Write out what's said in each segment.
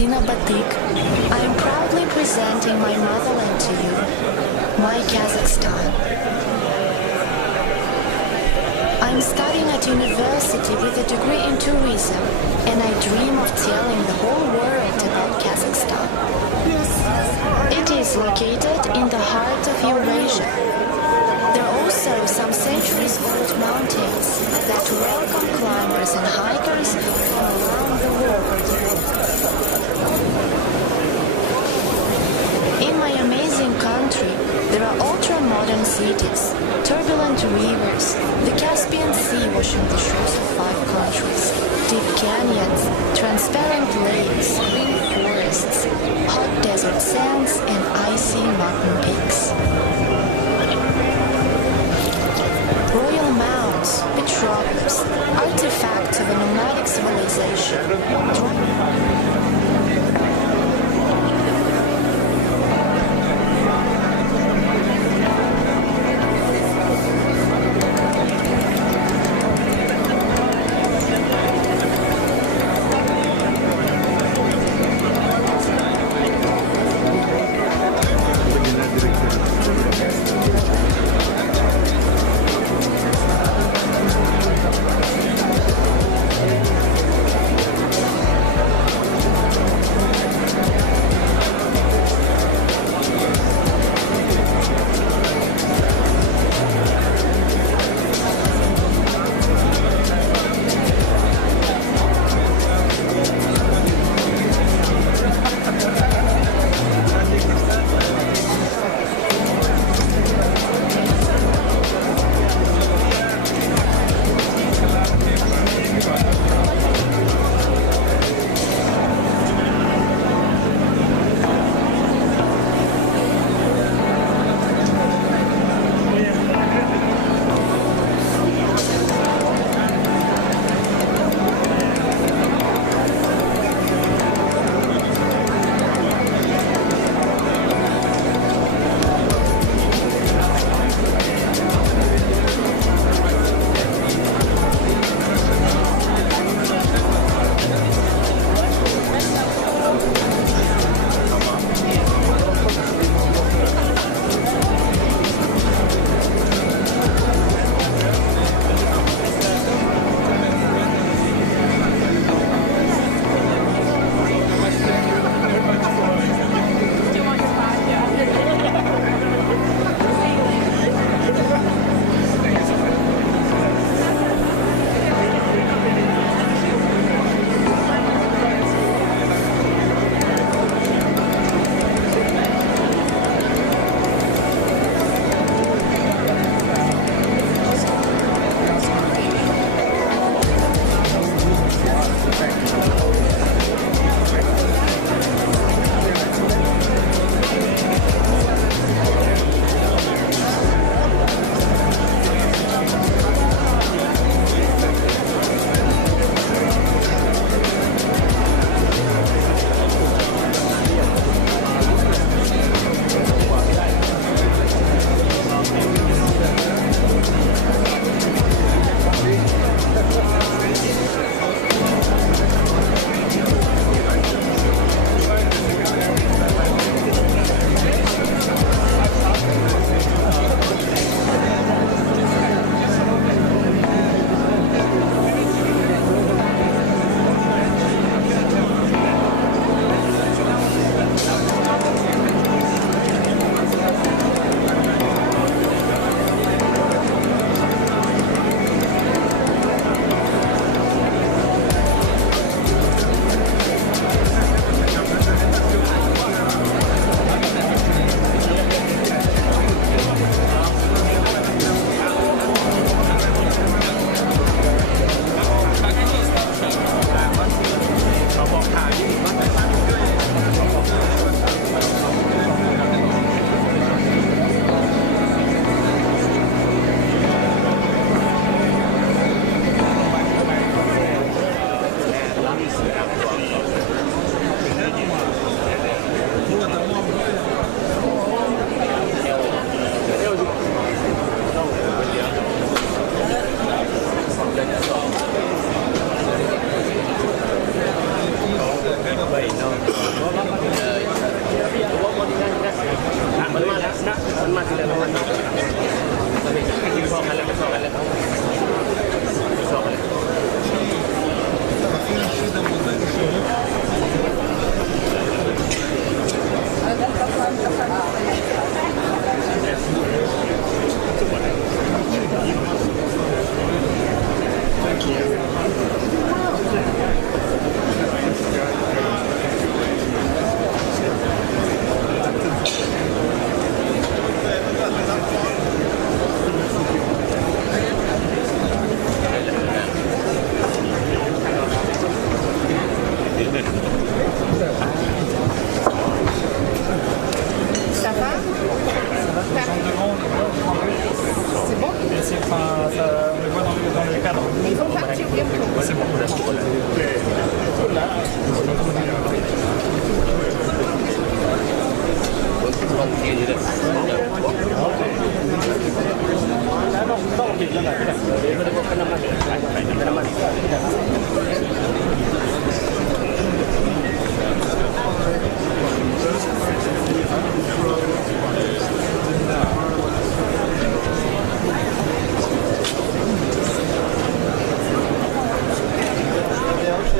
Zina Batik. I am proudly presenting my motherland to you, my Kazakhstan. I am studying at university with a degree in tourism, and I dream of telling the whole world about Kazakhstan. It is located in the heart of Eurasia. There are also some centuries-old mountains that welcome climbers and hikers from around the world. In my amazing country, there are ultra-modern cities, turbulent rivers, the Caspian Sea washing the shores of 5 countries, deep canyons, transparent lakes, green forests, hot desert sands, and icy mountain peaks. Royal mounds, petroleums, artifacts of a nomadic civilization.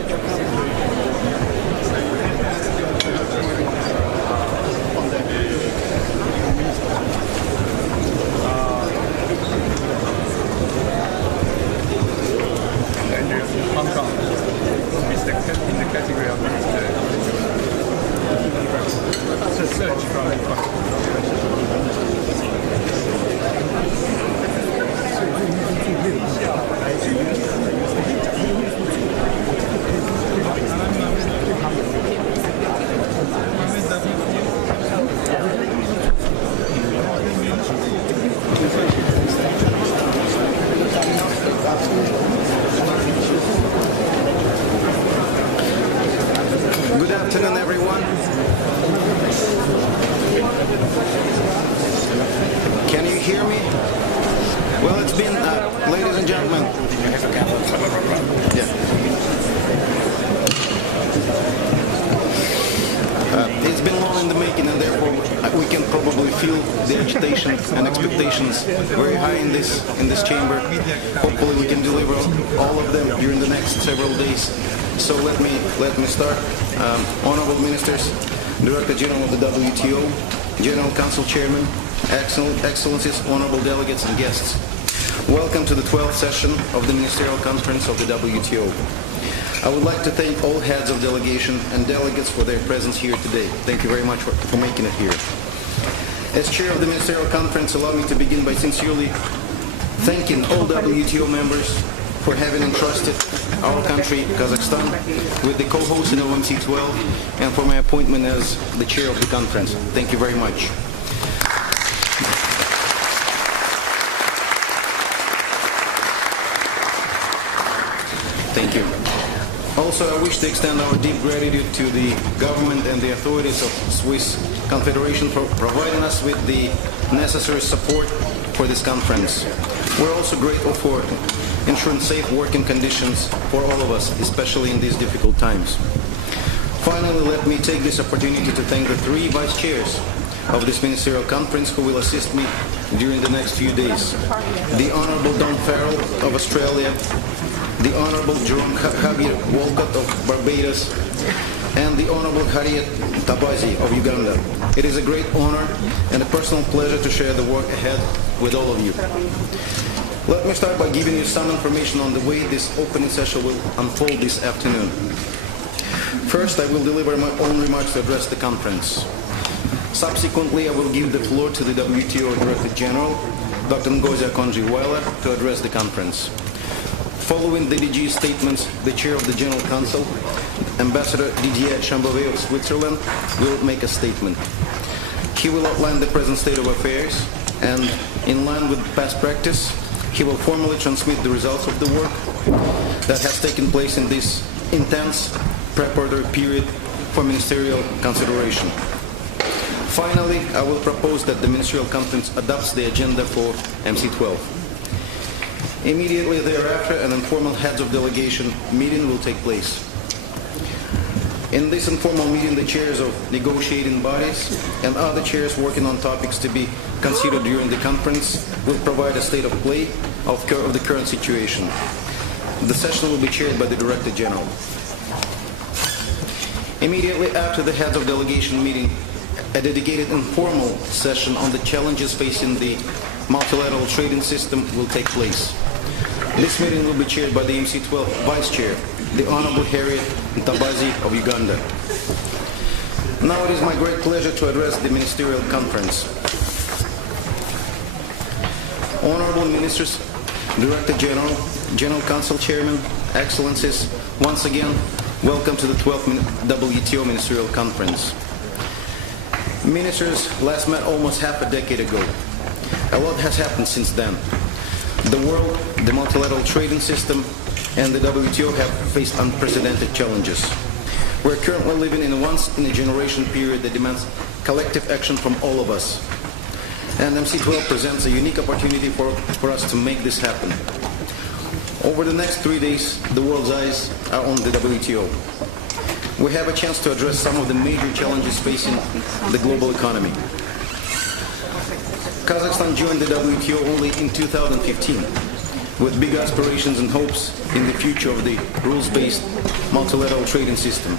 Good afternoon, everyone. Can you hear me? Well, it's been, ladies and gentlemen. It's been long in the making, and therefore we can probably feel the agitation and expectations very high in this chamber. Hopefully, we can deliver all of them during the next several days. So let me start. Honorable Ministers, Director General of the WTO, General Council Chairman, Excellencies, Honorable Delegates and guests. Welcome to the 12th session of the Ministerial Conference of the WTO. I would like to thank all heads of delegation and delegates for their presence here today. Thank you very much for making it here. As Chair of the Ministerial Conference, allow me to begin by sincerely thanking all WTO members for having entrusted our country, Kazakhstan, with the co-hosting of MC12 and for my appointment as the chair of the conference. Thank you very much. Thank you. Also, I wish to extend our deep gratitude to the government and the authorities of Swiss Confederation for providing us with the necessary support for this conference. We're also grateful for ensuring safe working conditions for all of us, especially in these difficult times. Finally, let me take this opportunity to thank the three vice chairs of this ministerial conference who will assist me during the next few days. The Honorable Don Farrell of Australia, the Honorable Jerome Javier Walcott of Barbados, and the Honorable Harriet Tabazi of Uganda. It is a great honor and a personal pleasure to share the work ahead with all of you. Let me start by giving you some information on the way this opening session will unfold this afternoon. First, I will deliver my own remarks to address the conference. Subsequently, I will give the floor to the WTO Director General, Dr. Ngozi Okonjo-Iweala, to address the conference. Following the DG statements, the Chair of the General Council, Ambassador Didier Chambouvet of Switzerland, will make a statement. He will outline the present state of affairs, and in line with past practice, he will formally transmit the results of the work that has taken place in this intense preparatory period for ministerial consideration. Finally, I will propose that the Ministerial Conference adopts the agenda for MC12. Immediately thereafter, an informal heads of delegation meeting will take place. In this informal meeting, the chairs of negotiating bodies and other chairs working on topics to be considered during the conference will provide a state of play of the current situation. The session will be chaired by the Director General. Immediately after the heads of delegation meeting, a dedicated informal session on the challenges facing the multilateral trading system will take place. This meeting will be chaired by the MC12 Vice Chair, the Honorable Harriet Tabazi of Uganda. Now it is my great pleasure to address the Ministerial Conference. Honorable Ministers, Director General, General Council Chairman, Excellencies, once again, welcome to the 12th WTO Ministerial Conference. Ministers last met almost half a decade ago. A lot has happened since then. The world, the multilateral trading system, and the WTO have faced unprecedented challenges. We're currently living in a once-in-a-generation period that demands collective action from all of us. And MC12 presents a unique opportunity for us to make this happen. Over the next 3 days, the world's eyes are on the WTO. We have a chance to address some of the major challenges facing the global economy. Kazakhstan joined the WTO only in 2015. with big aspirations and hopes in the future of the rules-based multilateral trading system.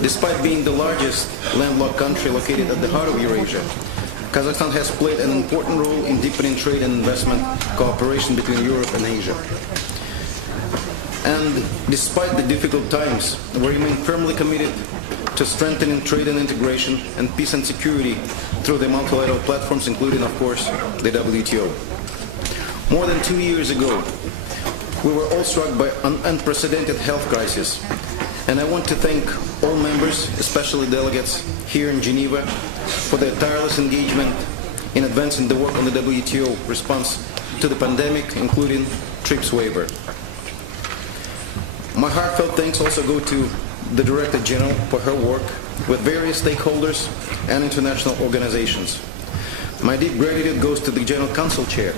Despite being the largest landlocked country located at the heart of Eurasia, Kazakhstan has played an important role in deepening trade and investment cooperation between Europe and Asia. And despite the difficult times, we remain firmly committed to strengthening trade and integration and peace and security through the multilateral platforms, including, of course, the WTO. More than 2 years ago, we were all struck by an unprecedented health crisis. And I want to thank all members, especially delegates here in Geneva, for their tireless engagement in advancing the work on the WTO response to the pandemic, including TRIPS waiver. My heartfelt thanks also go to the Director General for her work with various stakeholders and international organizations. My deep gratitude goes to the General Council Chair,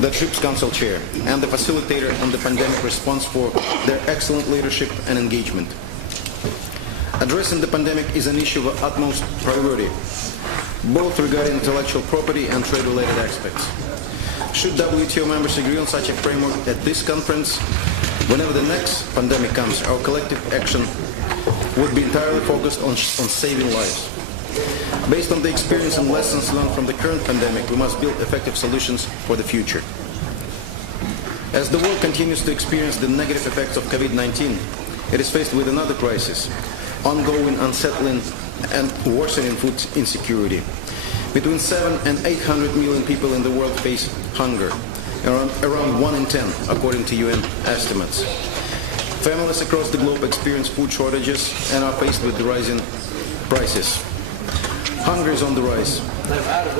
the TRIPS Council Chair, and the facilitator on the pandemic response for their excellent leadership and engagement. Addressing the pandemic is an issue of utmost priority, both regarding intellectual property and trade-related aspects. Should WTO members agree on such a framework at this conference, whenever the next pandemic comes, our collective action would be entirely focused on saving lives. Based on the experience and lessons learned from the current pandemic, we must build effective solutions for the future. As the world continues to experience the negative effects of COVID-19, it is faced with another crisis, ongoing, unsettling, and worsening food insecurity. Between 700 and 800 million people in the world face hunger, around 1 in 10, according to UN estimates. Families across the globe experience food shortages and are faced with the rising prices. Hunger is on the rise,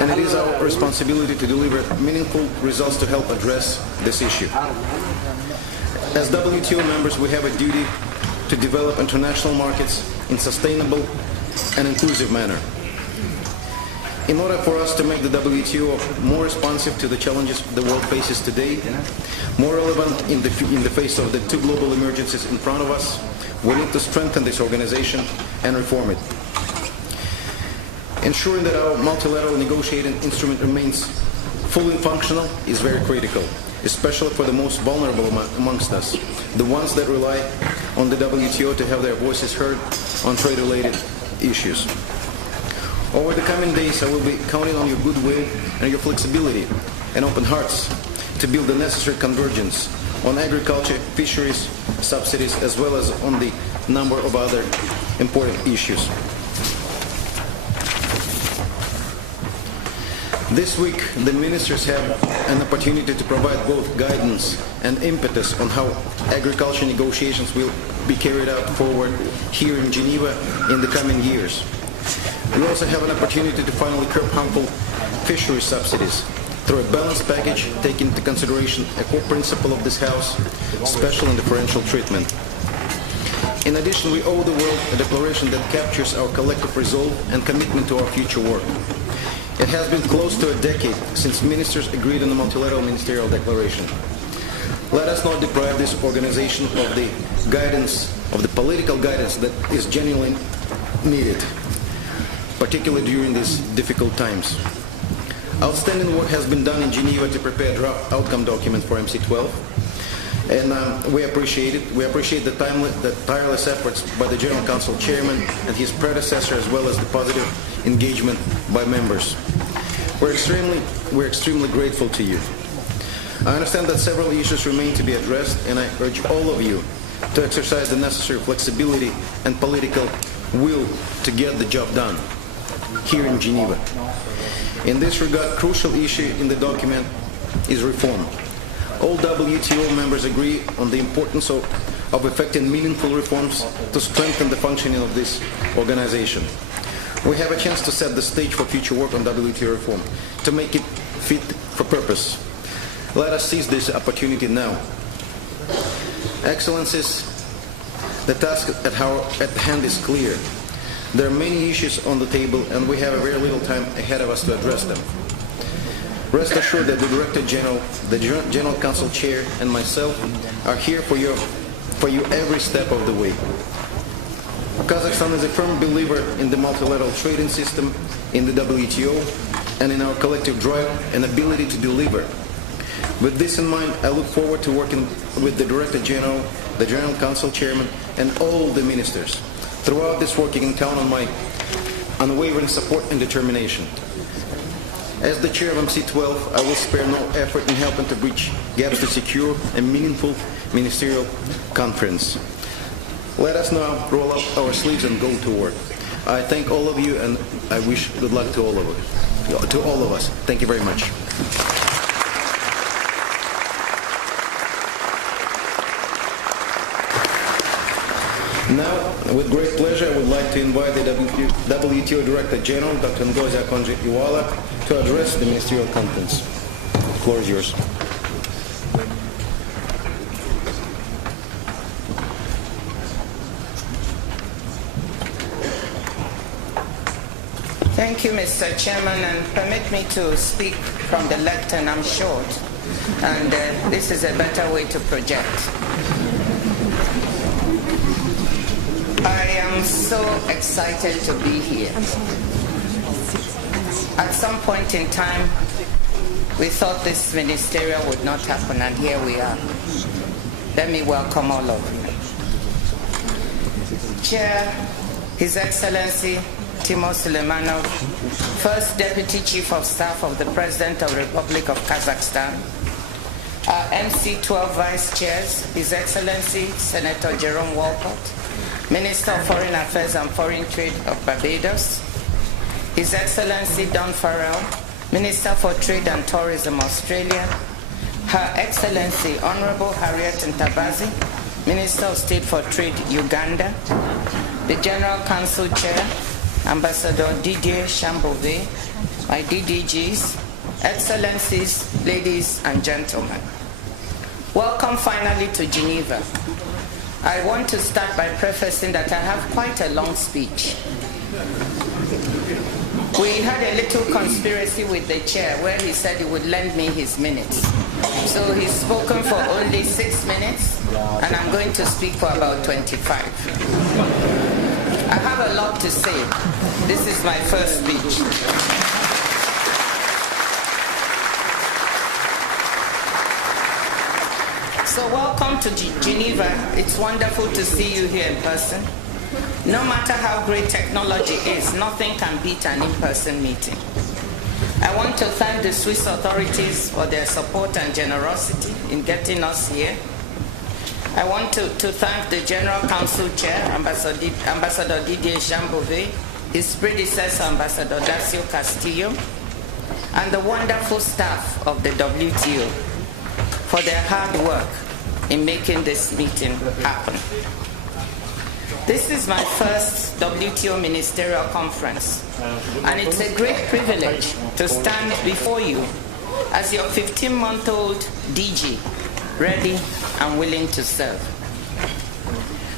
and it is our responsibility to deliver meaningful results to help address this issue. As WTO members, we have a duty to develop international markets in sustainable and inclusive manner. In order for us to make the WTO more responsive to the challenges the world faces today, more relevant in the face of the two global emergencies in front of us, we need to strengthen this organization and reform it. Ensuring that our multilateral negotiating instrument remains fully functional is very critical, especially for the most vulnerable amongst us, the ones that rely on the WTO to have their voices heard on trade-related issues. Over the coming days, I will be counting on your goodwill and your flexibility and open hearts to build the necessary convergence on agriculture, fisheries, subsidies, as well as on the number of other important issues. This week, the ministers have an opportunity to provide both guidance and impetus on how agriculture negotiations will be carried out forward here in Geneva in the coming years. We also have an opportunity to finally curb harmful fisheries subsidies through a balanced package taking into consideration a core principle of this House, special and differential treatment. In addition, we owe the world a declaration that captures our collective resolve and commitment to our future work. It has been close to a decade since ministers agreed on the Multilateral Ministerial Declaration. Let us not deprive this organization of the guidance, of the political guidance that is genuinely needed, particularly during these difficult times. Outstanding work has been done in Geneva to prepare a draft outcome document for MC12, and we appreciate it. We appreciate the tireless efforts by the General Council Chairman and his predecessor, as well as the positive engagement by members. We're extremely grateful to you. I understand that several issues remain to be addressed, and I urge all of you to exercise the necessary flexibility and political will to get the job done here in Geneva. In this regard, crucial issue in the document is reform. All WTO members agree on the importance of effecting meaningful reforms to strengthen the functioning of this organization. We have a chance to set the stage for future work on WTO reform, to make it fit for purpose. Let us seize this opportunity now. Excellencies, the task at hand is clear. There are many issues on the table, and we have a very little time ahead of us to address them. Rest assured that the Director General, the General Council Chair, and myself are here for you every step of the way. Kazakhstan is a firm believer in the multilateral trading system, in the WTO, and in our collective drive and ability to deliver. With this in mind, I look forward to working with the Director General, the General Council Chairman, and all the ministers. Throughout this work, you can count on my unwavering support and determination. As the chair of MC12, I will spare no effort in helping to bridge gaps to secure a meaningful ministerial conference. Let us now roll up our sleeves and go to work. I thank all of you, and I wish good luck to all of us. Thank you very much. Now, with great pleasure, I would like to invite the WTO Director General, Dr. Ngozi Akonje-Iweala, to address the Ministerial Conference. The floor is yours. Thank you, Mr. Chairman, and permit me to speak from the lectern. I'm short, and this is a better way to project. I am so excited to be here. At some point in time, we thought this ministerial would not happen, and here we are. Let me welcome all of you. Chair, His Excellency Timur Suleimanov, First Deputy Chief of Staff of the President of the Republic of Kazakhstan, our MC12 Vice Chairs, His Excellency Senator Jerome Walcott, Minister of Foreign Affairs and Foreign Trade of Barbados, His Excellency Don Farrell, Minister for Trade and Tourism Australia, Her Excellency Honorable Harriet Ntabazi, Minister of State for Trade Uganda, the General Council Chair, Ambassador Didier Chambouvet, my DDGs, Excellencies, ladies and gentlemen. Welcome finally to Geneva. I want to start by prefacing that I have quite a long speech. We had a little conspiracy with the chair where he said he would lend me his minutes. So he's spoken for only 6 minutes, and I'm going to speak for about 25. I have a lot to say. This is my first speech. So welcome to Geneva. It's wonderful to see you here in person. No matter how great technology is, nothing can beat an in-person meeting. I want to thank the Swiss authorities for their support and generosity in getting us here. I want to thank the General Council Chair, Ambassador Didier Chambouvet, his predecessor, Ambassador Dacio Castillo, and the wonderful staff of the WTO for their hard work in making this meeting happen. This is my first WTO Ministerial Conference, and it's a great privilege to stand before you as your 15-month-old DG, ready and willing to serve.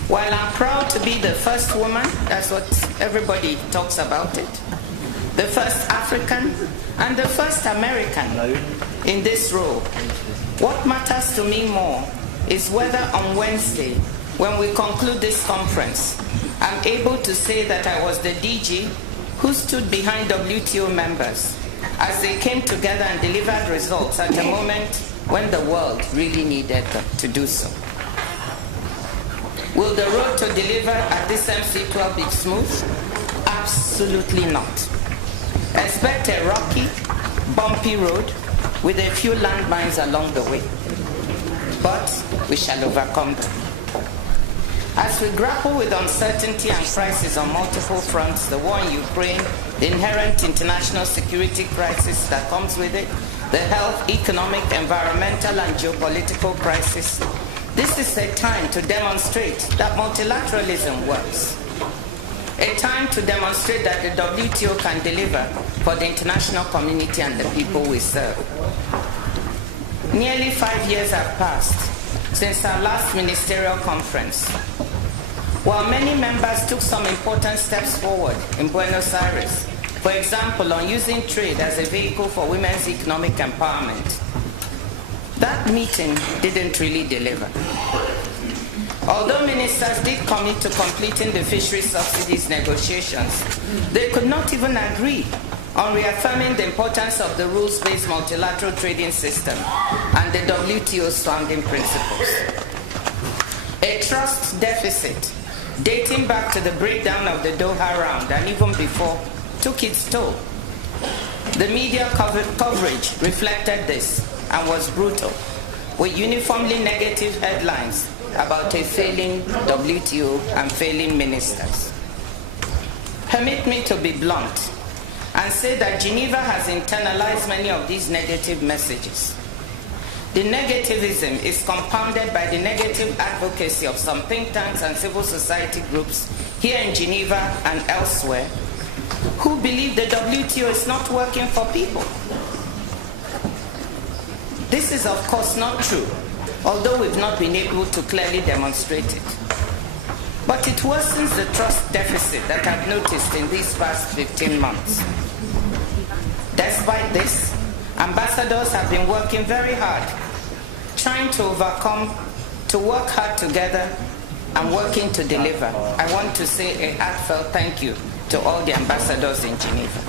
While I'm proud to be the first woman, that's what everybody talks about it, the first African and the first American in this role, what matters to me more is whether on Wednesday, when we conclude this conference, I'm able to say that I was the DG who stood behind WTO members as they came together and delivered results at a moment when the world really needed to do so. Will the road to deliver at this MC12 be smooth? Absolutely not. Expect a rocky, bumpy road with a few landmines along the way. But we shall overcome them. As we grapple with uncertainty and crisis on multiple fronts, the war in Ukraine, the inherent international security crisis that comes with it, the health, economic, environmental, and geopolitical crisis, this is a time to demonstrate that multilateralism works. A time to demonstrate that the WTO can deliver for the international community and the people we serve. Nearly 5 years have passed since our last ministerial conference. While many members took some important steps forward in Buenos Aires, for example, on using trade as a vehicle for women's economic empowerment, that meeting didn't really deliver. Although ministers did commit to completing the fisheries subsidies negotiations, they could not even agree on reaffirming the importance of the rules-based multilateral trading system and the WTO's founding principles. A trust deficit dating back to the breakdown of the Doha round and even before took its toll. The media coverage reflected this and was brutal, with uniformly negative headlines about a failing WTO and failing ministers. Permit me to be blunt and say that Geneva has internalized many of these negative messages. The negativism is compounded by the negative advocacy of some think tanks and civil society groups here in Geneva and elsewhere who believe the WTO is not working for people. This is, of course, not true, although we've not been able to clearly demonstrate it. But it worsens the trust deficit that I've noticed in these past 15 months. Despite this, ambassadors have been working very hard, trying to work hard together and working to deliver. I want to say a heartfelt thank you to all the ambassadors in Geneva.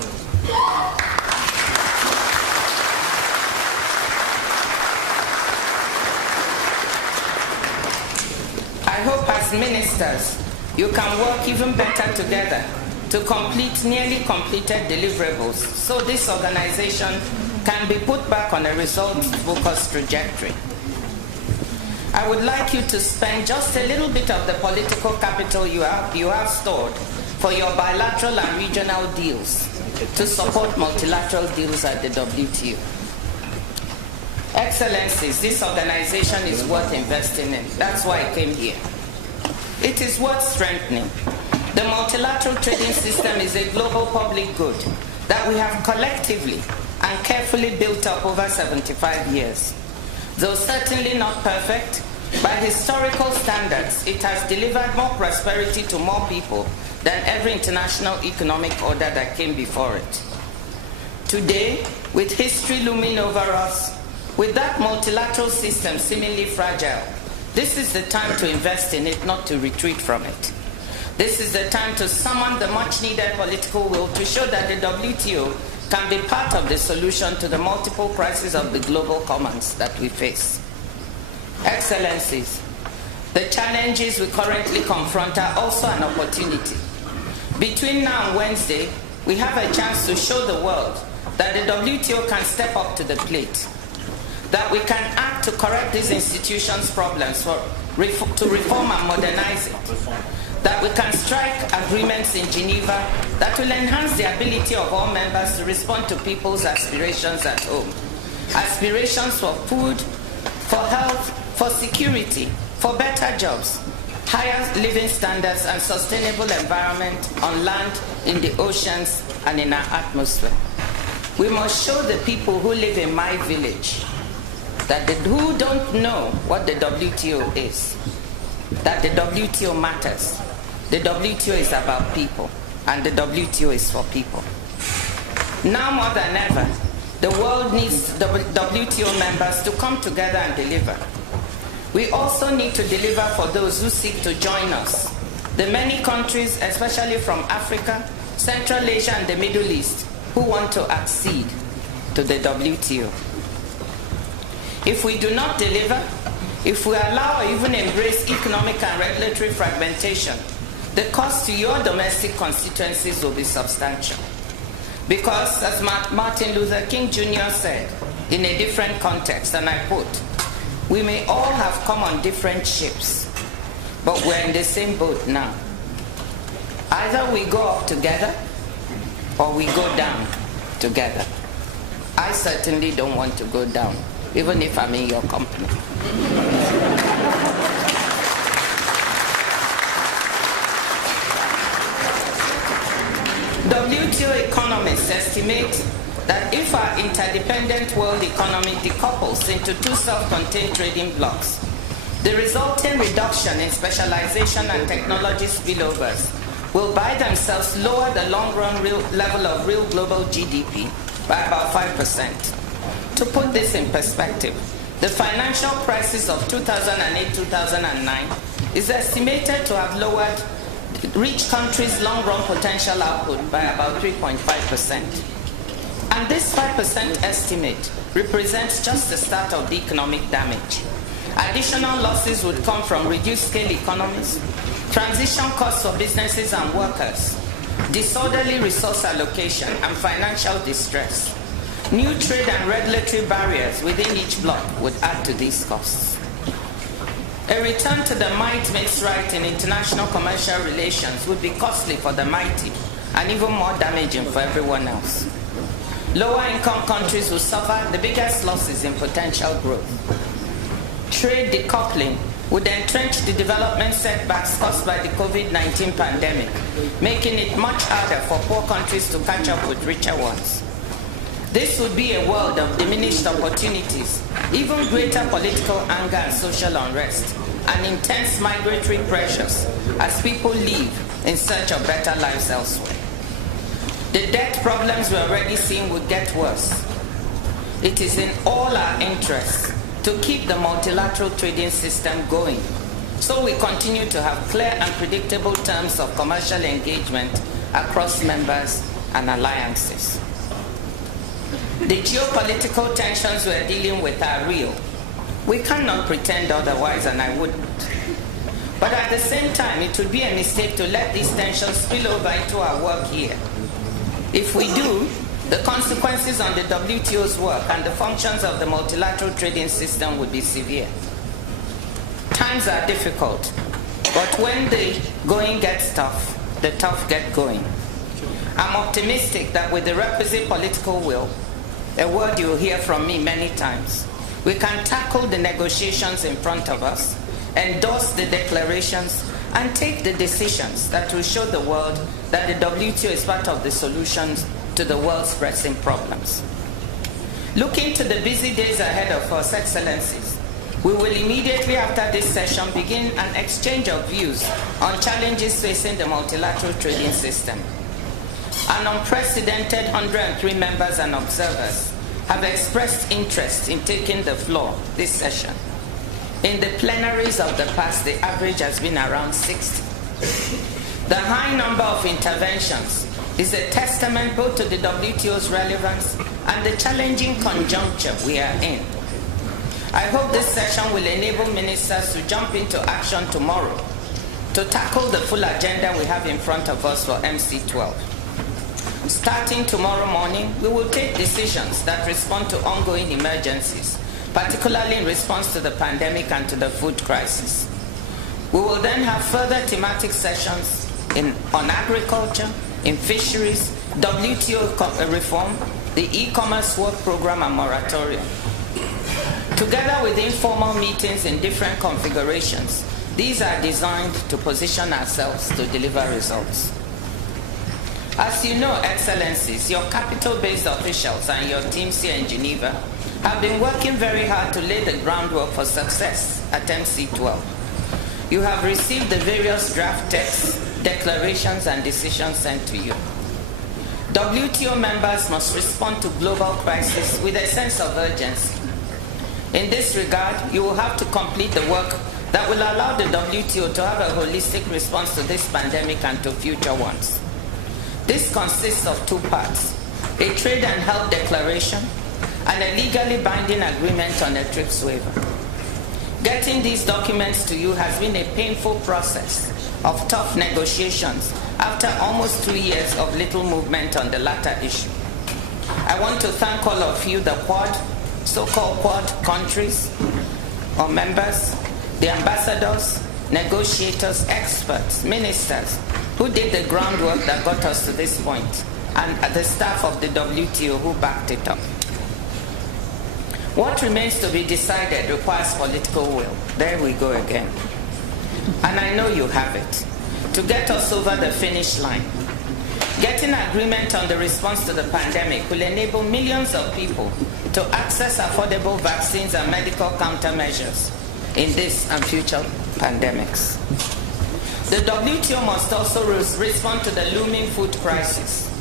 I hope as ministers, you can work even better together to complete nearly completed deliverables so this organization can be put back on a results-focused trajectory. I would like you to spend just a little bit of the political capital you have stored for your bilateral and regional deals to support multilateral deals at the WTO. Excellencies, this organization is worth investing in. That's why I came here. It is worth strengthening. The multilateral trading system is a global public good that we have collectively and carefully built up over 75 years. Though certainly not perfect, by historical standards, it has delivered more prosperity to more people than every international economic order that came before it. Today, with history looming over us, with that multilateral system seemingly fragile, this is the time to invest in it, not to retreat from it. This is the time to summon the much-needed political will to show that the WTO can be part of the solution to the multiple crises of the global commons that we face. Excellencies, the challenges we currently confront are also an opportunity. Between now and Wednesday, we have a chance to show the world that the WTO can step up to the plate, that we can act to correct these institutions' problems, to reform and modernize it, that we can strike agreements in Geneva that will enhance the ability of all members to respond to people's aspirations at home. Aspirations for food, for health, for security, for better jobs, higher living standards and sustainable environment on land, in the oceans, and in our atmosphere. We must show the people who live in my village who don't know what the WTO is, that the WTO matters. The WTO is about people, and the WTO is for people. Now more than ever, the world needs the WTO members to come together and deliver. We also need to deliver for those who seek to join us. The many countries, especially from Africa, Central Asia, and the Middle East, who want to accede to the WTO. If we do not deliver, if we allow or even embrace economic and regulatory fragmentation, the cost to your domestic constituencies will be substantial. Because, as Martin Luther King Jr. said, in a different context, and I quote, "We may all have come on different ships, but we're in the same boat now. Either we go up together, or we go down together." I certainly don't want to go down, even if I'm in your company. WTO economists estimate that if our interdependent world economy decouples into two self-contained trading blocks, the resulting reduction in specialization and technology spillovers will by themselves lower the long-run level of real global GDP by about 5%. To put this in perspective, the financial crisis of 2008-2009 is estimated to have lowered rich countries' long-run potential output by about 3.5%. And this 5% estimate represents just the start of the economic damage. Additional losses would come from reduced scale economies, transition costs for businesses and workers, disorderly resource allocation, and financial distress. New trade and regulatory barriers within each bloc would add to these costs. A return to the might makes right in international commercial relations would be costly for the mighty and even more damaging for everyone else. Lower income countries will suffer the biggest losses in potential growth. Trade decoupling would entrench the development setbacks caused by the COVID-19 pandemic, making it much harder for poor countries to catch up with richer ones. This would be a world of diminished opportunities, even greater political anger and social unrest, and intense migratory pressures as people leave in search of better lives elsewhere. The debt problems we're already seeing would get worse. It is in all our interests to keep the multilateral trading system going, so we continue to have clear and predictable terms of commercial engagement across members and alliances. The geopolitical tensions we're dealing with are real. We cannot pretend otherwise, and I wouldn't. But at the same time, it would be a mistake to let these tensions spill over into our work here. If we do, the consequences on the WTO's work and the functions of the multilateral trading system would be severe. Times are difficult, but when the going gets tough, the tough get going. I'm optimistic that with the requisite political will, a word you'll hear from me many times, we can tackle the negotiations in front of us, endorse the declarations, and take the decisions that will show the world that the WTO is part of the solutions to the world's pressing problems. Looking to the busy days ahead of us, Excellencies, we will immediately after this session begin an exchange of views on challenges facing the multilateral trading system. An unprecedented 103 members and observers have expressed interest in taking the floor this session. In the plenaries of the past, the average has been around 60. The high number of interventions is a testament both to the WTO's relevance and the challenging conjuncture we are in. I hope this session will enable ministers to jump into action tomorrow to tackle the full agenda we have in front of us for MC12. Starting tomorrow morning, we will take decisions that respond to ongoing emergencies, particularly in response to the pandemic and to the food crisis. We will then have further thematic sessions on agriculture, in fisheries, WTO reform, the e-commerce work program and moratorium. Together with informal meetings in different configurations, these are designed to position ourselves to deliver results. As you know, Excellencies, your capital-based officials and your teams here in Geneva have been working very hard to lay the groundwork for success at MC12. You have received the various draft texts, declarations, and decisions sent to you. WTO members must respond to global crisis with a sense of urgency. In this regard, you will have to complete the work that will allow the WTO to have a holistic response to this pandemic and to future ones. This consists of two parts: a trade and health declaration and a legally binding agreement on a TRIPS waiver. Getting these documents to you has been a painful process of tough negotiations after almost 2 years of little movement on the latter issue. I want to thank all of you, the Quad, so-called Quad countries or members, the ambassadors, negotiators, experts, ministers, who did the groundwork that got us to this point, and the staff of the WTO who backed it up. What remains to be decided requires political will. There we go again. And I know you have it. To get us over the finish line. Getting agreement on the response to the pandemic will enable millions of people to access affordable vaccines and medical countermeasures in this and future pandemics. The WTO must also respond to the looming food crisis.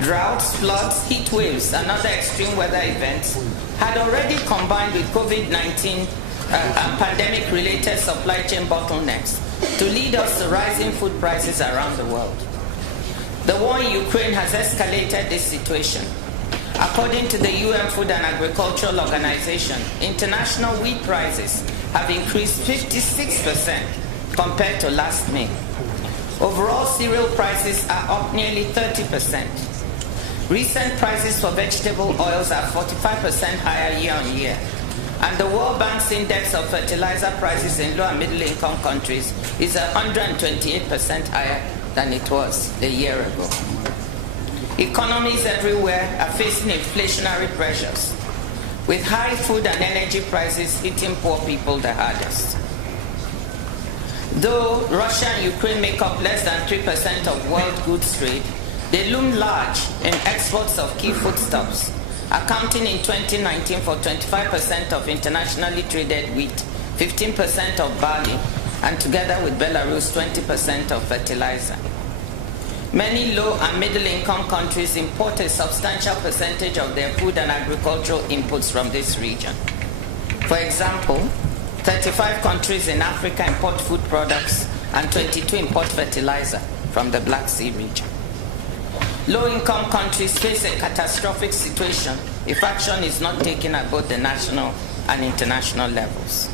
Droughts, floods, heat waves, and other extreme weather events had already combined with COVID-19 and pandemic-related supply chain bottlenecks to lead us to rising food prices around the world. The war in Ukraine has escalated this situation, According to the UN Food and Agricultural Organization, international wheat prices have increased 56% compared to last May. Overall cereal prices are up nearly 30%. Recent prices for vegetable oils are 45% higher year on year. And the World Bank's index of fertilizer prices in low and middle income countries is 128% higher than it was a year ago. Economies everywhere are facing inflationary pressures, with high food and energy prices hitting poor people the hardest. Though Russia and Ukraine make up less than 3% of world goods trade, they loom large in exports of key foodstuffs, accounting in 2019 for 25% of internationally traded wheat, 15% of barley, and together with Belarus, 20% of fertilizer. Many low and middle income countries import a substantial percentage of their food and agricultural inputs from this region. For example, 35 countries in Africa import food products and 22 import fertilizer from the Black Sea region. Low-income countries face a catastrophic situation if action is not taken at both the national and international levels.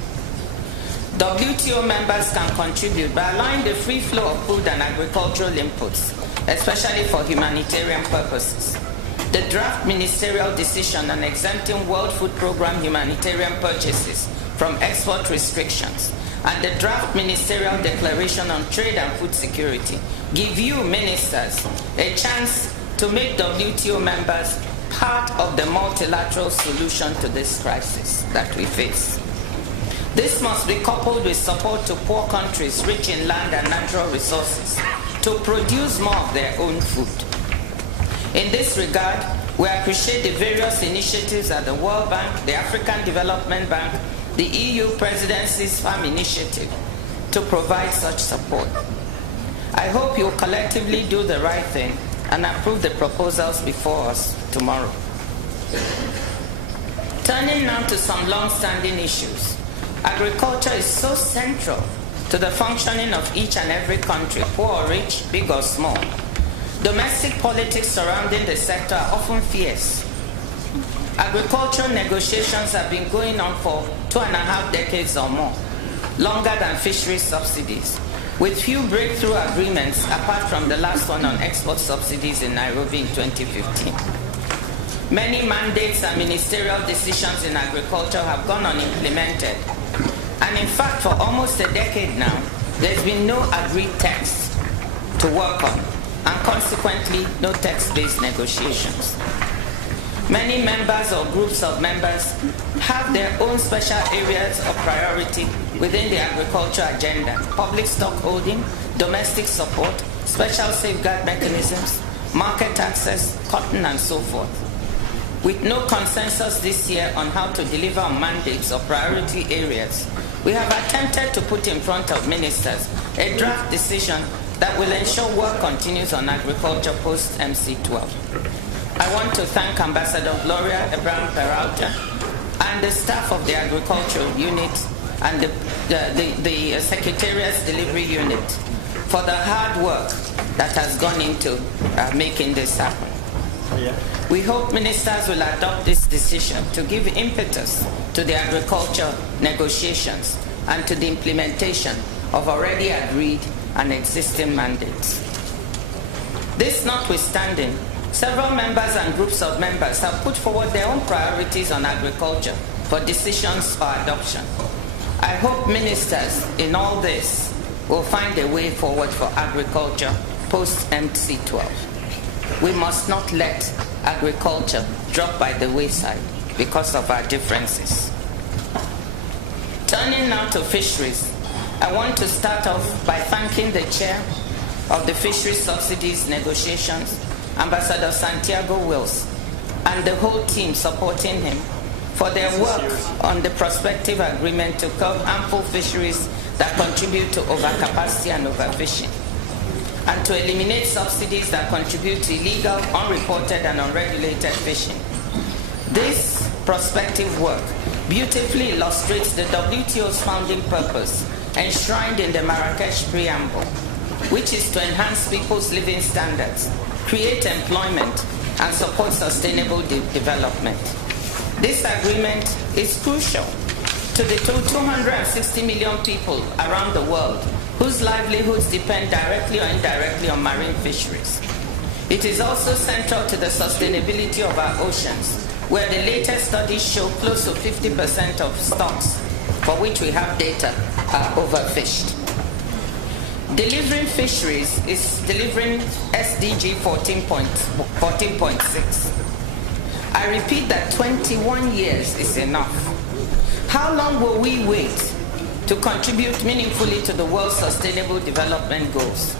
WTO members can contribute by allowing the free flow of food and agricultural inputs, especially for humanitarian purposes. The draft ministerial decision on exempting World Food Programme humanitarian purchases from export restrictions and the draft ministerial declaration on trade and food security give you, ministers, a chance to make WTO members part of the multilateral solution to this crisis that we face. This must be coupled with support to poor countries rich in land and natural resources to produce more of their own food. In this regard, we appreciate the various initiatives at the World Bank, the African Development Bank, the EU Presidency's Farm Initiative to provide such support. I hope you will collectively do the right thing and approve the proposals before us tomorrow. Turning now to some long-standing issues. Agriculture is so central to the functioning of each and every country, poor or rich, big or small. Domestic politics surrounding the sector are often fierce. Agricultural negotiations have been going on for 2.5 decades or more, longer than fisheries subsidies, with few breakthrough agreements apart from the last one on export subsidies in Nairobi in 2015. Many mandates and ministerial decisions in agriculture have gone unimplemented. And in fact, for almost a decade now, there's been no agreed text to work on, and consequently, no text-based negotiations. Many members or groups of members have their own special areas of priority within the agriculture agenda: public stock holding, domestic support, special safeguard mechanisms, market access, cotton, and so forth. With no consensus this year on how to deliver on mandates or priority areas, we have attempted to put in front of ministers a draft decision that will ensure work continues on agriculture post-MC12. I want to thank Ambassador Gloria Abraham-Peralta and the staff of the Agricultural Unit and the Secretariat's Delivery Unit for the hard work that has gone into making this happen. We hope ministers will adopt this decision to give impetus to the agriculture negotiations and to the implementation of already agreed and existing mandates. This notwithstanding, several members and groups of members have put forward their own priorities on agriculture for decisions for adoption. I hope ministers in all this will find a way forward for agriculture post-MC12. We must not let agriculture drop by the wayside because of our differences. Turning now to fisheries, I want to start off by thanking the chair of the Fisheries Subsidies Negotiations, Ambassador Santiago Wills, and the whole team supporting him for their work on the prospective agreement to curb harmful fisheries that contribute to overcapacity and overfishing, and to eliminate subsidies that contribute to illegal, unreported, and unregulated fishing. This prospective work beautifully illustrates the WTO's founding purpose, enshrined in the Marrakesh Preamble, which is to enhance people's living standards, create employment, and support sustainable development. This agreement is crucial to the 260 million people around the world whose livelihoods depend directly or indirectly on marine fisheries. It is also central to the sustainability of our oceans, where the latest studies show close to 50% of stocks for which we have data are overfished. Delivering fisheries is delivering SDG 14.6. I repeat that 21 years is enough. How long will we wait to contribute meaningfully to the world's sustainable development goals?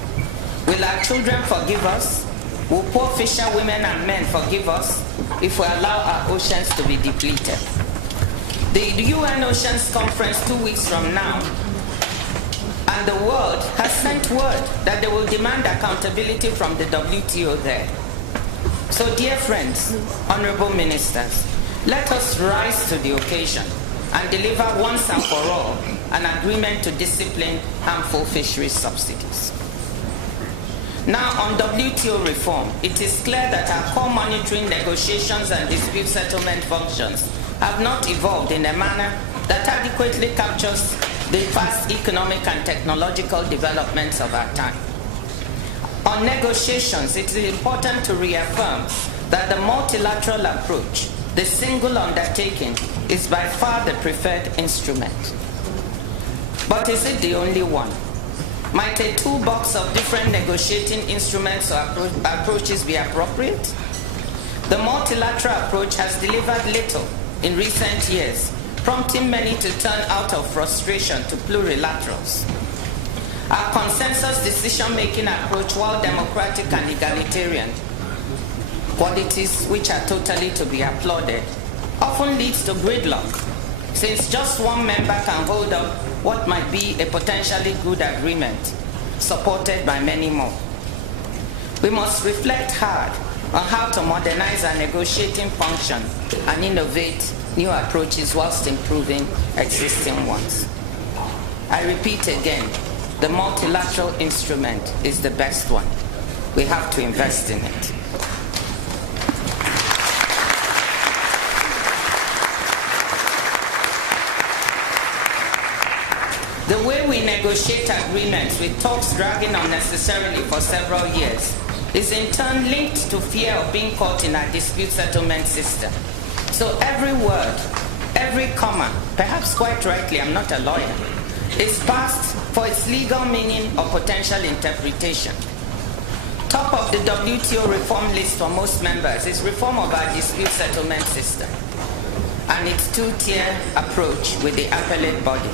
Will our children forgive us? Will poor fisher women and men forgive us if we allow our oceans to be depleted? The UN Oceans Conference 2 weeks from now, and the world has sent word that they will demand accountability from the WTO there. So dear friends, honorable ministers, let us rise to the occasion and deliver once and for all an agreement to discipline harmful fisheries subsidies. Now, on WTO reform, it is clear that our core monitoring, negotiations, and dispute settlement functions have not evolved in a manner that adequately captures the fast economic and technological developments of our time. On negotiations, it is important to reaffirm that the multilateral approach, the single undertaking, is by far the preferred instrument. But is it the only one? Might a toolbox of different negotiating instruments or approaches be appropriate? The multilateral approach has delivered little in recent years, prompting many to turn out of frustration to plurilaterals. Our consensus decision-making approach, while democratic and egalitarian, qualities which are totally to be applauded, often leads to gridlock, since just one member can hold up what might be a potentially good agreement, supported by many more. We must reflect hard on how to modernize our negotiating function and innovate new approaches whilst improving existing ones. I repeat again, the multilateral instrument is the best one. We have to invest in it. The way we negotiate agreements with talks dragging unnecessarily for several years is in turn linked to fear of being caught in our dispute settlement system. So every word, every comma, perhaps quite rightly, I'm not a lawyer, is passed for its legal meaning or potential interpretation. Top of the WTO reform list for most members is reform of our dispute settlement system and its two-tier approach with the appellate body.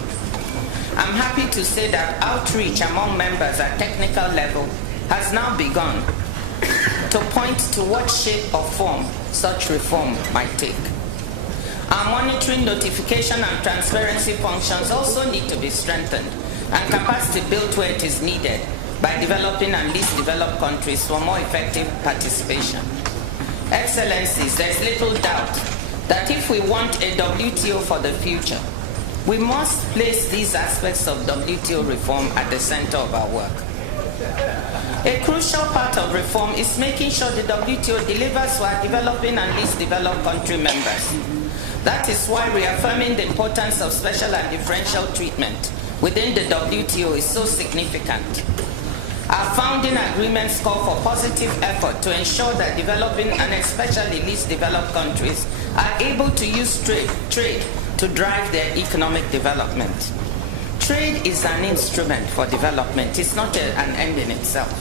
I'm happy to say that outreach among members at technical level has now begun to point to what shape or form such reform might take. Our monitoring, notification, and transparency functions also need to be strengthened and capacity built where it is needed by developing and least developed countries for more effective participation. Excellencies, there's little doubt that if we want a WTO for the future, we must place these aspects of WTO reform at the center of our work. A crucial part of reform is making sure the WTO delivers to our developing and least developed country members. That is why reaffirming the importance of special and differential treatment within the WTO is so significant. Our founding agreements call for positive effort to ensure that developing and especially least developed countries are able to use trade to drive their economic development. Trade is an instrument for development. It's not an end in itself.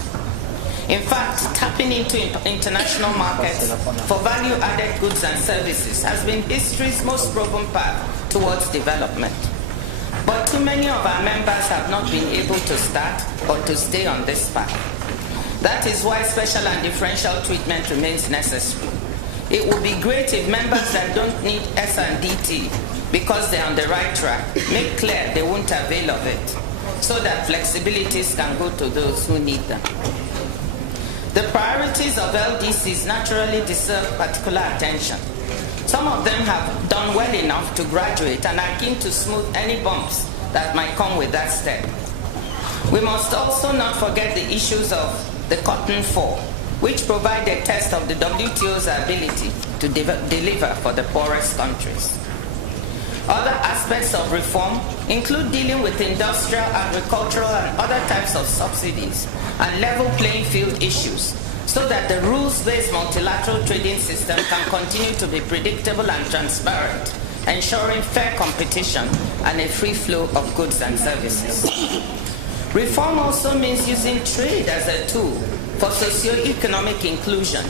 In fact, tapping into international markets for value-added goods and services has been history's most proven path towards development. But too many of our members have not been able to start or to stay on this path. That is why special and differential treatment remains necessary. It would be great if members that don't need S&DT because they're on the right track make clear they won't avail of it, so that flexibilities can go to those who need them. The priorities of LDCs naturally deserve particular attention. Some of them have done well enough to graduate and are keen to smooth any bumps that might come with that step. We must also not forget the issues of the cotton fall, which provide a test of the WTO's ability to deliver for the poorest countries. Other aspects of reform include dealing with industrial, agricultural, and other types of subsidies and level playing field issues so that the rules-based multilateral trading system can continue to be predictable and transparent, ensuring fair competition and a free flow of goods and services. Reform also means using trade as a tool for socio-economic inclusion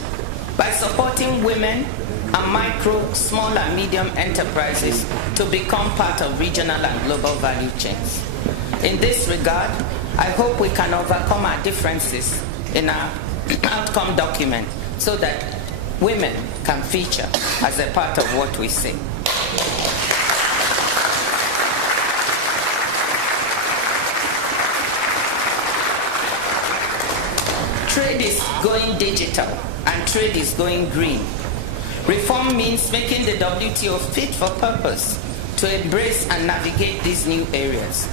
by supporting women and micro, small, and medium enterprises to become part of regional and global value chains. In this regard, I hope we can overcome our differences in our outcome document so that women can feature as a part of what we say. Trade is going digital and trade is going green. Reform means making the WTO fit for purpose to embrace and navigate these new areas.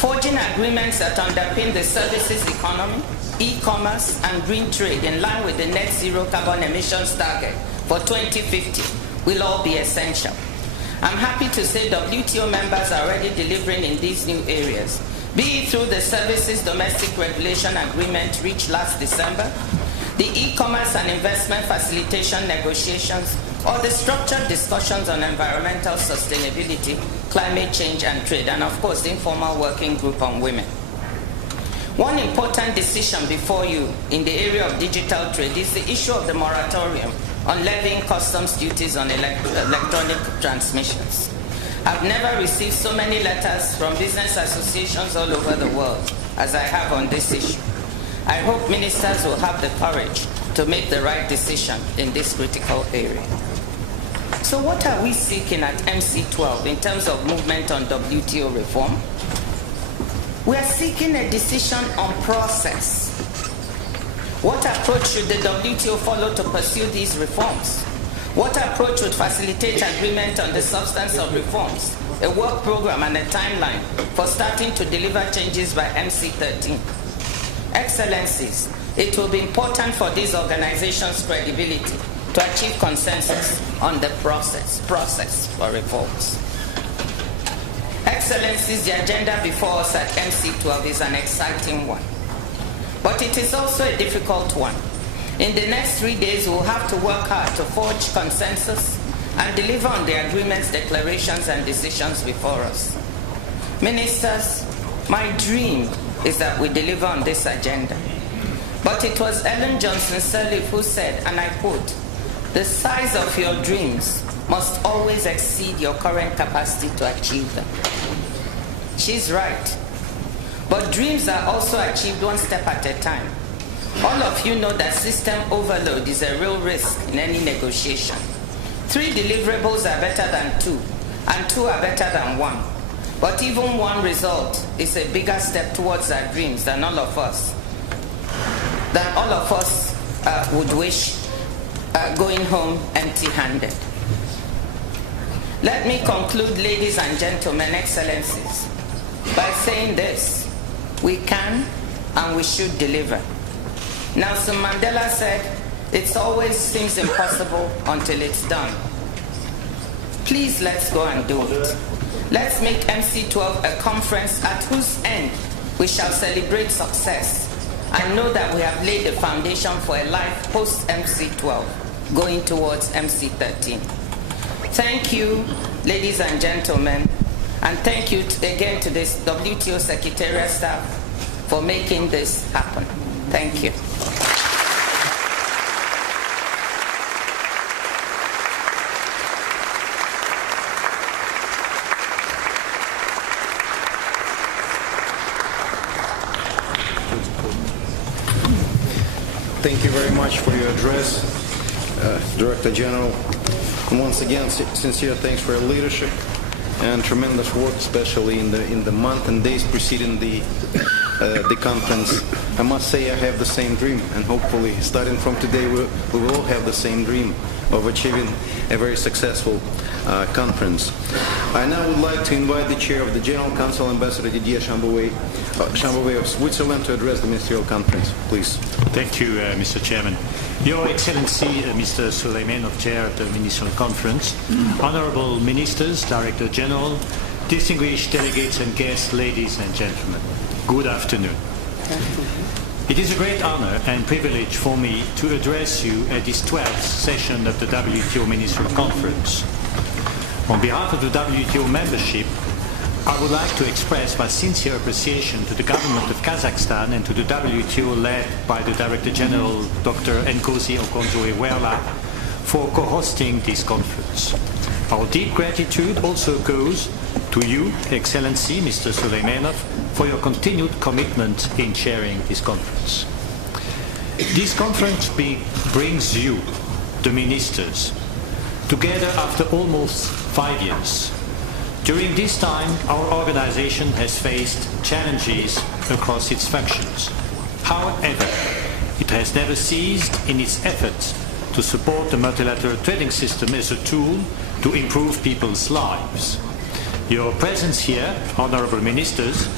Forging agreements that underpin the services economy, e-commerce, and green trade in line with the net zero carbon emissions target for 2050 will all be essential. I'm happy to say WTO members are already delivering in these new areas, be it through the Services Domestic Regulation Agreement reached last December, the e-commerce and investment facilitation negotiations, or the structured discussions on environmental sustainability, climate change, and trade, and of course the informal working group on women. One important decision before you in the area of digital trade is the issue of the moratorium on levying customs duties on electronic transmissions. I've never received so many letters from business associations all over the world as I have on this issue. I hope ministers will have the courage to make the right decision in this critical area. So what are we seeking at MC12 in terms of movement on WTO reform? We are seeking a decision on process. What approach should the WTO follow to pursue these reforms? What approach would facilitate agreement on the substance of reforms, a work program and a timeline for starting to deliver changes by MC13? Excellencies, it will be important for these organizations' credibility to achieve consensus on the process for reforms. Excellencies, the agenda before us at MC12 is an exciting one, but it is also a difficult one. In the next 3 days, we'll have to work hard to forge consensus and deliver on the agreements, declarations, and decisions before us. Ministers, my dream is that we deliver on this agenda. But it was Ellen Johnson Sirleaf who said, and I quote, "The size of your dreams must always exceed your current capacity to achieve them." She's right. But dreams are also achieved one step at a time. All of you know that system overload is a real risk in any negotiation. 3 deliverables are better than 2, and 2 are better than 1. But even one result is a bigger step towards our dreams than all of us would wish going home empty-handed. Let me conclude, ladies and gentlemen, excellencies, by saying this: we can and we should deliver. Nelson Mandela said, "It always seems impossible until it's done." Please, let's go and do it. Let's make MC12 a conference at whose end we shall celebrate success and know that we have laid the foundation for a life post-MC12, going towards MC13. Thank you, ladies and gentlemen, and thank you again to this WTO Secretariat staff for making this happen. Thank you. Thank you very much for your address, Director General. And once again, sincere thanks for your leadership and tremendous work, especially in the month and days preceding the conference. I must say I have the same dream, and hopefully starting from today we will all have the same dream of achieving a very successful conference. I now would like to invite the Chair of the General Council, Ambassador Didier Chambouet of Switzerland, to address the Ministerial Conference. Please. Thank you, Mr. Chairman. Your Excellency, Mr. Suleimanov, Chair of the Ministerial Conference, Honorable Ministers, Director General, distinguished delegates and guests, ladies and gentlemen, good afternoon. It is a great honor and privilege for me to address you at this 12th session of the WTO Ministerial Conference. On behalf of the WTO membership, I would like to express my sincere appreciation to the government of Kazakhstan and to the WTO led by the Director General Dr. Nkosi Okonjo-Iweala for co-hosting this conference. Our deep gratitude also goes to you, Excellency Mr. Suleimanov, for your continued commitment in chairing this conference. This conference brings you, the ministers, together after almost 5 years. During this time, our organization has faced challenges across its functions. However, it has never ceased in its efforts to support the multilateral trading system as a tool to improve people's lives. Your presence here, honorable ministers,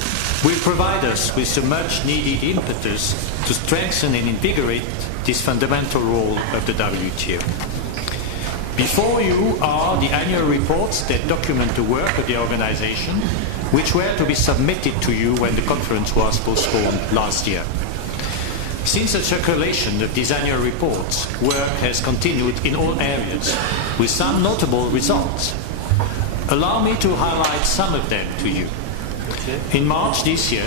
will provide us with the much-needed impetus to strengthen and invigorate this fundamental role of the WTO. Before you are the annual reports that document the work of the organization, which were to be submitted to you when the conference was postponed last year. Since the circulation of these annual reports, work has continued in all areas, with some notable results. Allow me to highlight some of them to you. In March this year,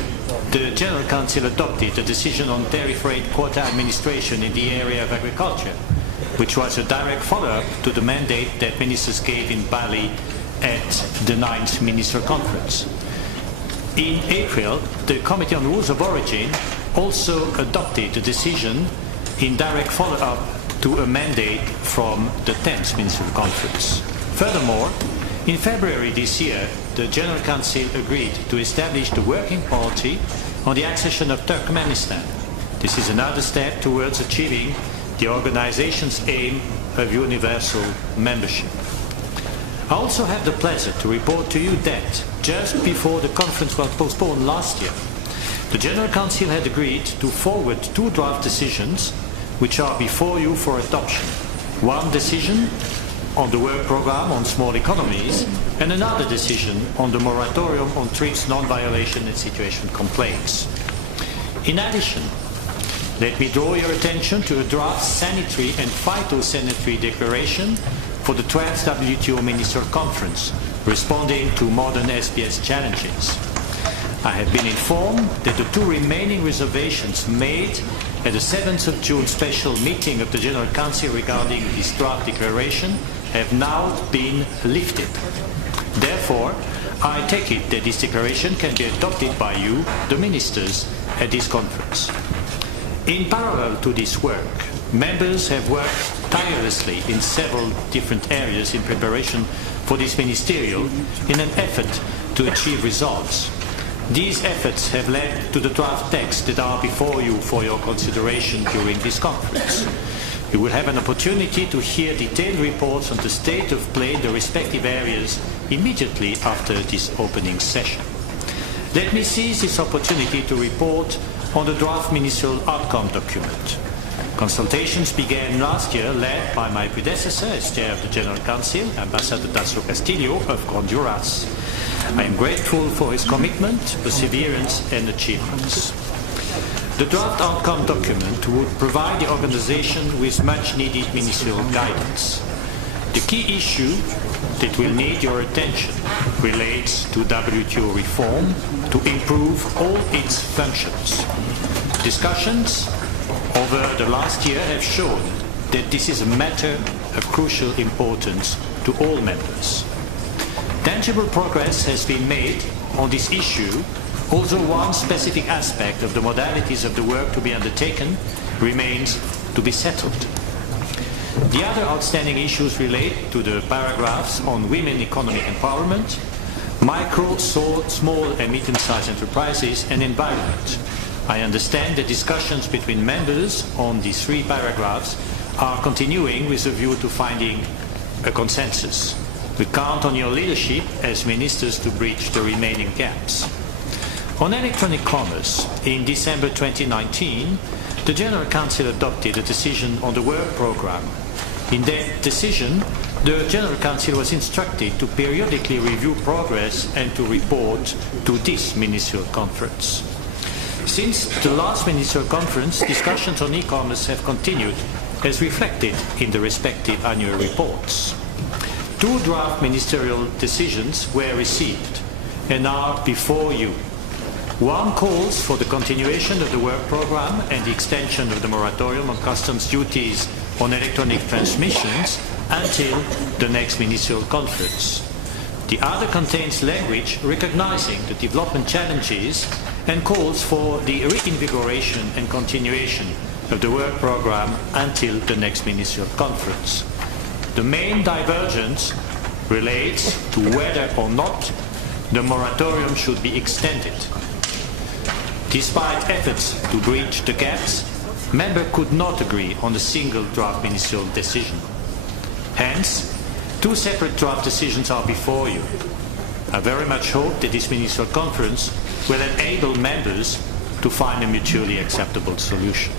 the General Council adopted a decision on tariff rate quota administration in the area of agriculture, which was a direct follow-up to the mandate that ministers gave in Bali at the 9th Ministerial Conference. In April, the Committee on Rules of Origin also adopted a decision in direct follow-up to a mandate from the 10th Ministerial Conference. Furthermore, in February this year, the General Council agreed to establish the Working Party on the accession of Turkmenistan. This is another step towards achieving the organization's aim of universal membership. I also have the pleasure to report to you that just before the conference was postponed last year, the General Council had agreed to forward 2 draft decisions which are before you for adoption. One decision on the work program on small economies and another decision on the moratorium on TRIPS non-violation and situation complaints. In addition, let me draw your attention to a draft sanitary and phytosanitary declaration for the 12th WTO Ministerial Conference, responding to modern SPS challenges. I have been informed that the 2 remaining reservations made at the 7th of June special meeting of the General Council regarding this draft declaration have now been lifted. Therefore, I take it that this declaration can be adopted by you, the ministers, at this conference. In parallel to this work, members have worked tirelessly in several different areas in preparation for this ministerial in an effort to achieve results. These efforts have led to the draft texts that are before you for your consideration during this conference. You will have an opportunity to hear detailed reports on the state of play in the respective areas immediately after this opening session. Let me seize this opportunity to report on the draft ministerial outcome document. Consultations began last year, led by my predecessor as chair of the General Council, Ambassador Tasso Castillo of Honduras. I am grateful for his commitment, perseverance and achievements. The draft outcome document would provide the organization with much-needed ministerial guidance. The key issue that will need your attention relates to WTO reform to improve all its functions. Discussions over the last year have shown that this is a matter of crucial importance to all members. Tangible progress has been made on this issue, although one specific aspect of the modalities of the work to be undertaken remains to be settled. The other outstanding issues relate to the paragraphs on women economic empowerment, micro, small and medium-sized enterprises, and environment. I understand that discussions between members on these 3 paragraphs are continuing with a view to finding a consensus. We count on your leadership as ministers to bridge the remaining gaps. On electronic commerce, in December 2019, the General Council adopted a decision on the work programme. In that decision, the General Council was instructed to periodically review progress and to report to this Ministerial Conference. Since the last Ministerial Conference, discussions on e-commerce have continued as reflected in the respective annual reports. 2 draft ministerial decisions were received and are before you. One calls for the continuation of the work programme and the extension of the moratorium on customs duties on electronic transmissions until the next Ministerial Conference. The other contains language recognizing the development challenges and calls for the reinvigoration and continuation of the work programme until the next Ministerial Conference. The main divergence relates to whether or not the moratorium should be extended. Despite efforts to bridge the gaps, members could not agree on a single draft ministerial decision. Hence, 2 separate draft decisions are before you. I very much hope that this ministerial conference will enable members to find a mutually acceptable solution.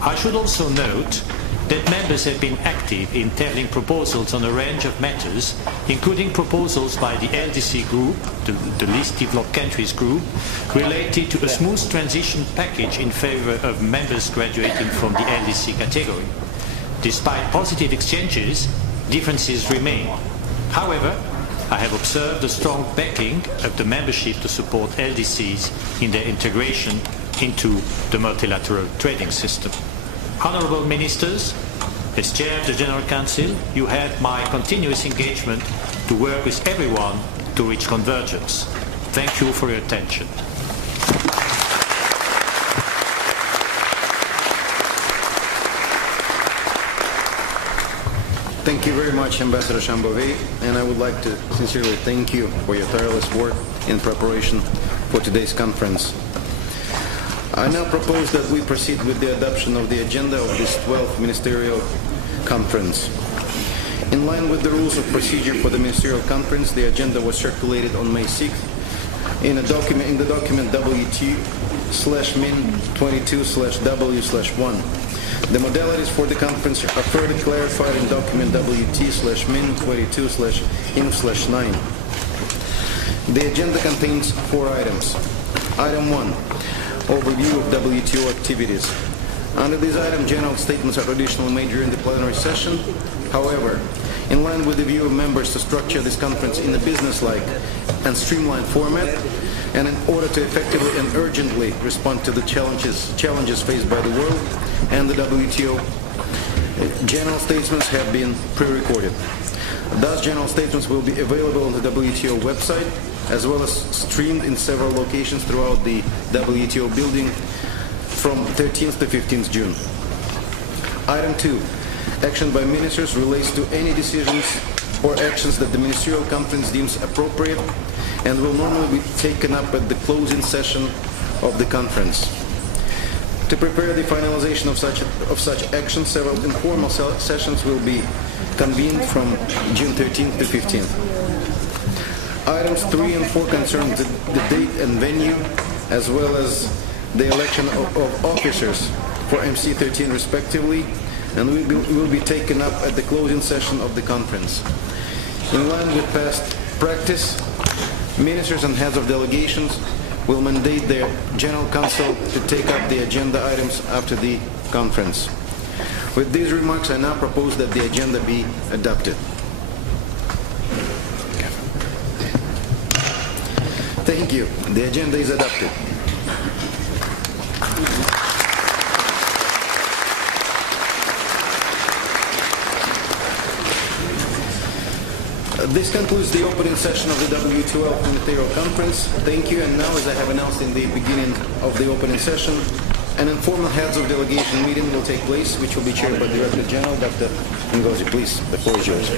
I should also note that members have been active in tabling proposals on a range of matters, including proposals by the LDC group, the least developed countries group, related to a smooth transition package in favor of members graduating from the LDC category. Despite positive exchanges, differences remain. However, I have observed a strong backing of the membership to support LDCs in their integration into the multilateral trading system. Honourable Ministers, as Chair of the General Council, you have my continuous engagement to work with everyone to reach convergence. Thank you for your attention. Thank you very much, Ambassador Shambove, and I would like to sincerely thank you for your tireless work in preparation for today's conference. I now propose that we proceed with the adoption of the agenda of this 12th Ministerial Conference. In line with the rules of procedure for the Ministerial Conference, the agenda was circulated on May 6th in the document WT/Min22/W/1. The modalities for the conference are further clarified in document WT/Min22/INF/9. The agenda contains 4 items. Item 1. Overview of WTO activities. Under this item, general statements are traditionally made during the plenary session. However, in line with the view of members to structure this conference in a business-like and streamlined format, and in order to effectively and urgently respond to the challenges faced by the world and the WTO, general statements have been pre-recorded. Thus, general statements will be available on the WTO website, as well as streamed in several locations throughout the WTO building from 13th to 15th June. Item 2. Action by ministers relates to any decisions or actions that the Ministerial Conference deems appropriate and will normally be taken up at the closing session of the conference. To prepare the finalization of such actions, several informal sessions will be convened from June 13th to 15th. Items 3 and 4 concern the date and venue, as well as the election of officers for MC13 respectively, and will be taken up at the closing session of the conference. In line with past practice, ministers and heads of delegations will mandate their General Council to take up the agenda items after the conference. With these remarks, I now propose that the agenda be adopted. Thank you. The agenda is adopted. This concludes the opening session of the WTO Ministerial Conference. Thank you. And now, as I have announced in the beginning of the opening session, an informal heads of delegation meeting will take place, which will be chaired by Director General Dr. Ngozi. Please, the floor is yours.